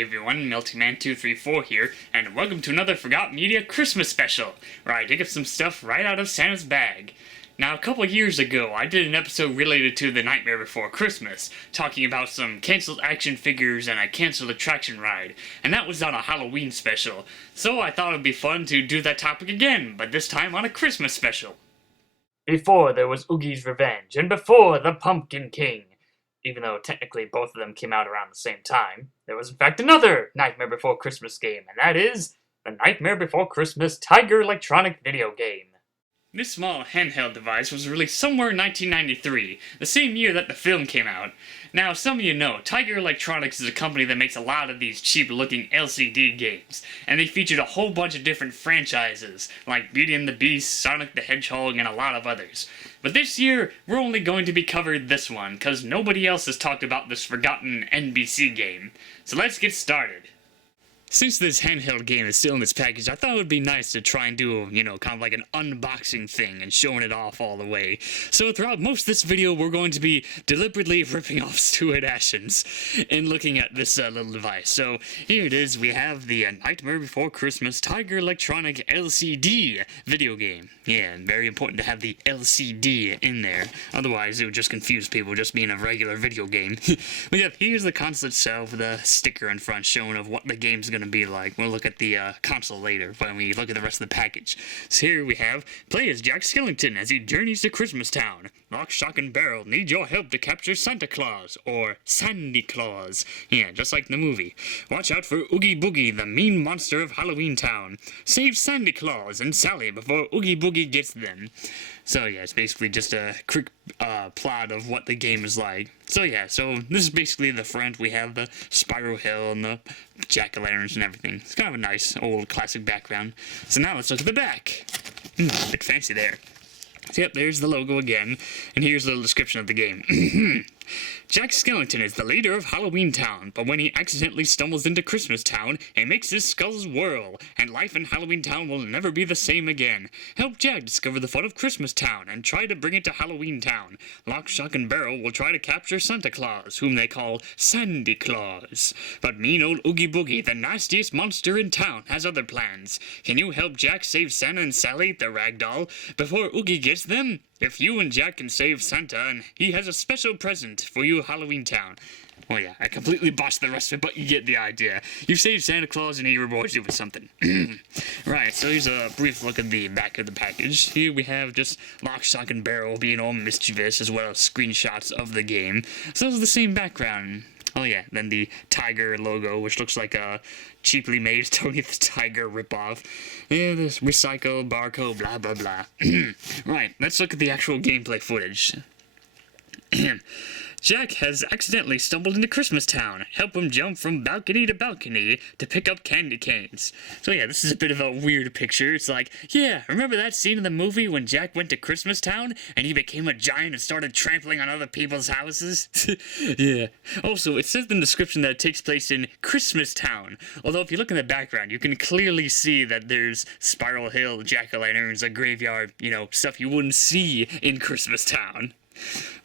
Hey everyone, MeltingMan234 here, and welcome to another Forgot Media Christmas special, where I dig up some stuff right out of Santa's bag. Now, a couple years ago, I did an episode related to The Nightmare Before Christmas, talking about some canceled action figures and a canceled attraction ride, and that was on a Halloween special, so I thought it would be fun to do that topic again, but this time on a Christmas special. Before there was Oogie's Revenge, and before The Pumpkin King. Even though technically both of them came out around the same time, there was in fact another Nightmare Before Christmas game, and that is the Nightmare Before Christmas Tiger electronic video game. This small handheld device was released somewhere in 1993, the same year that the film came out. Now, some of you know, Tiger Electronics is a company that makes a lot of these cheap-looking LCD games, and they featured a whole bunch of different franchises, like Beauty and the Beast, Sonic the Hedgehog, and a lot of others. But this year, we're only going to be covering this one, because nobody else has talked about this forgotten NBC game. So let's get started. Since this handheld game is still in this package, I thought it would be nice to try and do, kind of like an unboxing thing and showing it off all the way. So throughout most of this video, we're going to be deliberately ripping off Stuart Ashens and looking at this little device. So here it is, we have the Nightmare Before Christmas Tiger Electronic LCD video game. Yeah, and very important to have the LCD in there. Otherwise, it would just confuse people just being a regular video game. But yeah, here's the console itself with a sticker in front showing of what the game's going to be like. We'll look at the console later when we look at the rest of the package. So here we have, play as Jack Skellington as he journeys to Christmas Town. Lock, Shock, and Barrel need your help to capture Santa Claus, or Sandy Claus. Yeah, just like the movie. Watch out for Oogie Boogie, the mean monster of Halloween Town. Save Sandy Claus and Sally before Oogie Boogie gets them. So yeah, it's basically just a quick plot of what the game is like. So yeah, so this is basically the front. We have the Spiral Hill and the jack-o'-lanterns and everything. It's kind of a nice old classic background. So now let's look at the back. A bit fancy there. So yep, there's the logo again, and here's a little description of the game. Jack Skellington is the leader of Halloween Town, but when he accidentally stumbles into Christmas Town, it makes his skulls whirl, and life in Halloween Town will never be the same again. Help Jack discover the fun of Christmas Town, and try to bring it to Halloween Town. Lock, Shock, and Barrel will try to capture Santa Claus, whom they call Sandy Claus. But mean old Oogie Boogie, the nastiest monster in town, has other plans. Can you help Jack save Santa and Sally, the ragdoll, before Oogie gets them? If you and Jack can save Santa, and he has a special present for you, Halloween Town. Well, yeah, I completely botched the rest of it, but you get the idea. You save Santa Claus, and he rewards you with something. Right, so here's a brief look at the back of the package. Here we have just Lock, Shock, and Barrel being all mischievous, as well as screenshots of the game. So it's the same background. Oh yeah, then the Tiger logo, which looks like a cheaply made Tony the Tiger ripoff. Yeah, this recycled barcode, blah blah blah. Right, let's look at the actual gameplay footage. Jack has accidentally stumbled into Christmas Town. Help him jump from balcony to balcony to pick up candy canes. So yeah, this is a bit of a weird picture. It's like, yeah, remember that scene in the movie when Jack went to Christmas Town and he became a giant and started trampling on other people's houses? Yeah. Also, it says in the description that it takes place in Christmas Town. Although if you look in the background, you can clearly see that there's Spiral Hill, jack-o'-lanterns, a graveyard, stuff you wouldn't see in Christmas Town.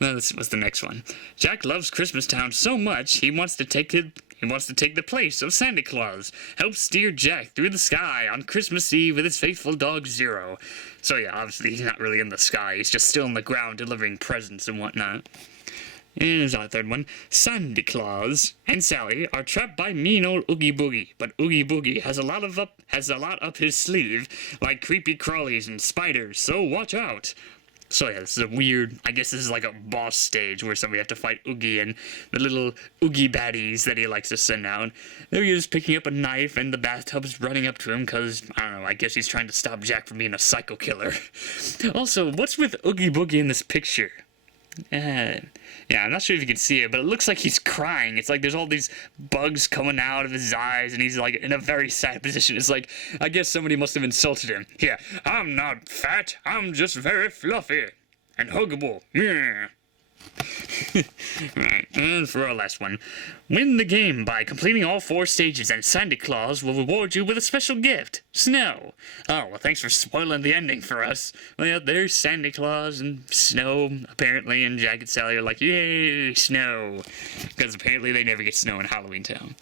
Well, what's the next one? Jack loves Christmas Town so much he wants to take the place of Santa Claus. Help steer Jack through the sky on Christmas Eve with his faithful dog Zero. So yeah, obviously he's not really in the sky. He's just still on the ground delivering presents and whatnot. And here's our third one. Sandy Claus and Sally are trapped by mean old Oogie Boogie, but Oogie Boogie has a lot up his sleeve, like creepy crawlies and spiders. So watch out. So yeah, this is a weird, I guess this is like a boss stage where somebody have to fight Oogie and the little Oogie baddies that he likes to send out. There he is picking up a knife and the bathtub's running up to him because, I don't know, I guess he's trying to stop Jack from being a psycho killer. Also, what's with Oogie Boogie in this picture? Yeah, I'm not sure if you can see it, but it looks like he's crying. It's like there's all these bugs coming out of his eyes, and he's like in a very sad position. It's like, I guess somebody must have insulted him. Yeah, I'm not fat, I'm just very fluffy and huggable. Yeah. Right, and for our last one. Win the game by completing all 4 stages, and Santa Claus will reward you with a special gift. Snow. Oh, well, thanks for spoiling the ending for us. Well, yeah, there's Santa Claus and snow, apparently, and Jack and Sally are like, yay, snow. Because apparently they never get snow in Halloween Town.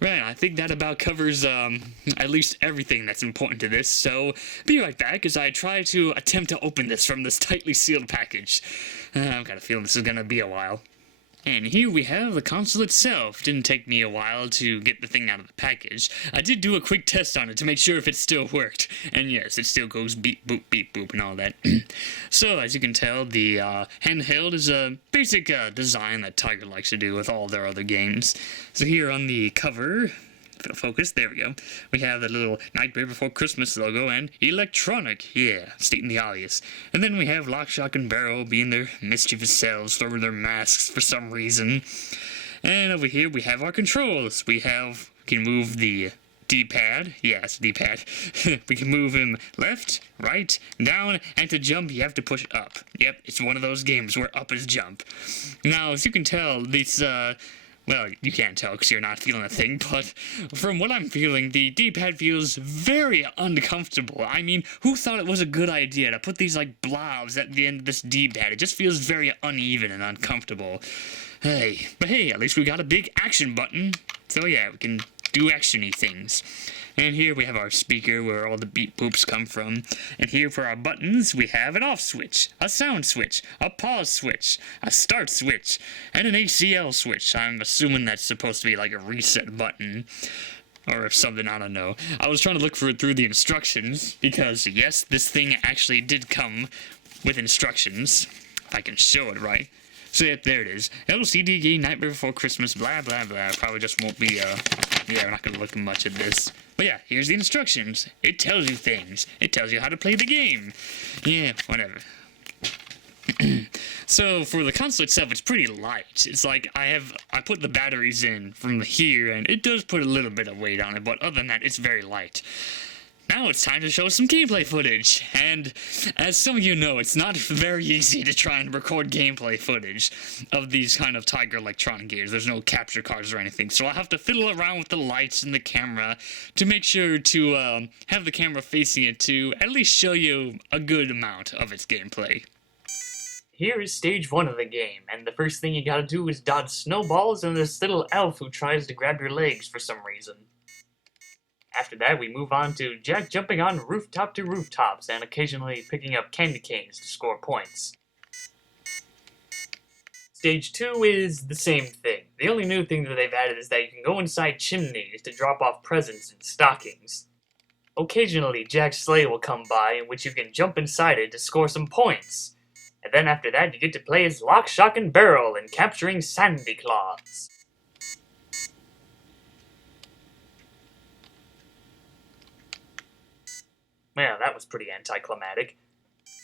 Right, I think that about covers, at least everything that's important to this, so be right back as I try to attempt to open this from this tightly sealed package. I've got a feeling this is gonna be a while. And here we have the console itself. Didn't take me a while to get the thing out of the package. I did do a quick test on it to make sure if it still worked. And yes, it still goes beep boop and all that. So, as you can tell, the handheld is a basic design that Tiger likes to do with all their other games. So here on the cover, if it'll focus, there we go. We have the little Nightmare Before Christmas logo and electronic, yeah, stating the obvious. And then we have Lock, Shock, and Barrel being their mischievous selves, throwing their masks for some reason. And over here we have our controls. We can move the D-pad. Yes, D-pad. We can move him left, right, down, and to jump you have to push up. Yep, it's one of those games where up is jump. Now, as you can tell, these, well, you can't tell because you're not feeling a thing, but from what I'm feeling, the D-pad feels very uncomfortable. I mean, who thought it was a good idea to put these, like, blobs at the end of this D-pad? It just feels very uneven and uncomfortable. Hey, but hey, at least we got a big action button. So yeah, we can do action-y things. And here we have our speaker where all the beep boops come from. And here for our buttons, we have an off switch, a sound switch, a pause switch, a start switch, and an ACL switch. I'm assuming that's supposed to be like a reset button. Or something, I don't know. I was trying to look for it through the instructions, because yes, this thing actually did come with instructions. If I can show it right. So yep, there it is. LCD game Nightmare Before Christmas, blah blah blah. Probably just won't be, yeah, we're not gonna look much at this. But yeah, here's the instructions. It tells you things. It tells you how to play the game. Yeah, whatever. So for the console itself, it's pretty light. It's like I put the batteries in from here, and it does put a little bit of weight on it, but other than that, it's very light. Now it's time to show some gameplay footage, and as some of you know, it's not very easy to try and record gameplay footage of these kind of Tiger electronic games. There's no capture cards or anything, so I'll have to fiddle around with the lights and the camera to make sure to have the camera facing it to at least show you a good amount of its gameplay. Here is stage 1 of the game, and the first thing you gotta do is dodge snowballs and this little elf who tries to grab your legs for some reason. After that, we move on to Jack jumping on rooftop to rooftops and occasionally picking up candy canes to score points. Stage 2 is the same thing. The only new thing that they've added is that you can go inside chimneys to drop off presents and stockings. Occasionally, Jack's sleigh will come by, in which you can jump inside it to score some points. And then after that, you get to play as Lock, Shock, and Barrel in capturing Santa Claus. Well, that was pretty anticlimactic.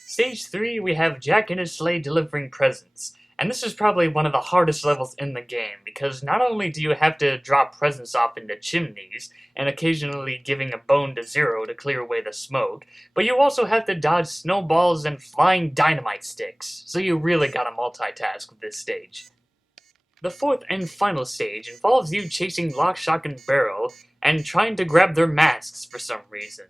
Stage 3, we have Jack and his sleigh delivering presents. And this is probably one of the hardest levels in the game, because not only do you have to drop presents off into chimneys, and occasionally giving a bone to Zero to clear away the smoke, but you also have to dodge snowballs and flying dynamite sticks, so you really gotta multitask with this stage. The fourth and final stage involves you chasing Lock, Shock, and Barrel, and trying to grab their masks for some reason.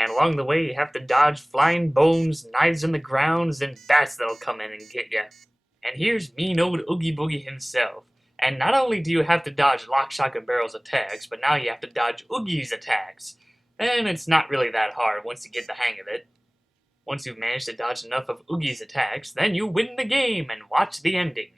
And along the way, you have to dodge flying bones, knives in the grounds, and bats that'll come in and get ya. And here's mean old Oogie Boogie himself. And not only do you have to dodge Lock, Shock, and Barrel's attacks, but now you have to dodge Oogie's attacks. And it's not really that hard once you get the hang of it. Once you've managed to dodge enough of Oogie's attacks, then you win the game and watch the ending.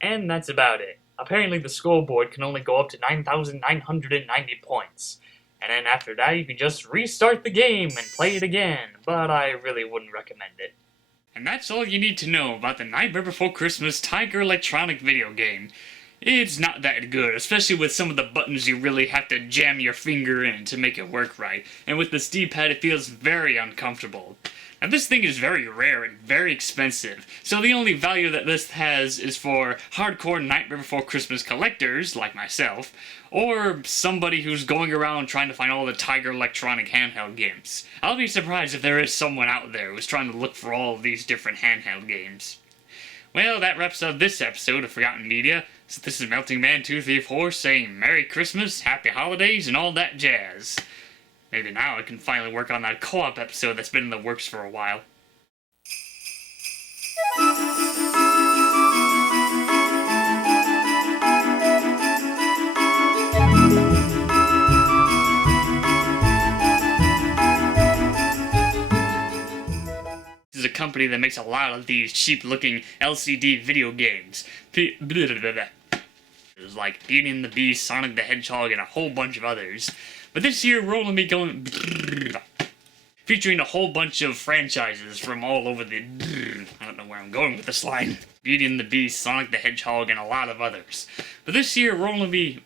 And that's about it. Apparently the scoreboard can only go up to 9,990 points. And then after that you can just restart the game and play it again, but I really wouldn't recommend it. And that's all you need to know about the Nightmare Before Christmas Tiger electronic video game. It's not that good, especially with some of the buttons you really have to jam your finger in to make it work right. And with this D-pad it feels very uncomfortable. Now this thing is very rare and very expensive, so the only value that this has is for hardcore Nightmare Before Christmas collectors, like myself, or somebody who's going around trying to find all the Tiger electronic handheld games. I'll be surprised if there is someone out there who's trying to look for all of these different handheld games. Well, that wraps up this episode of Forgotten Media. So this is Melting Man 234 saying Merry Christmas, Happy Holidays, and all that jazz. Maybe now I can finally work on that co-op episode that's been in the works for a while. This is a company that makes a lot of these cheap-looking LCD video games. It's like Beauty and the Beast, Sonic the Hedgehog, and a whole bunch of others. But this year we're only going featuring a whole bunch of franchises from all over the I don't know where I'm going with this line. Beauty and the Beast, Sonic the Hedgehog, and a lot of others. But this year we're only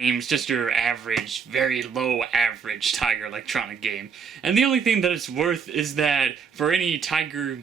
games, just your average, very low average Tiger electronic game. And the only thing that it's worth is that for any Tiger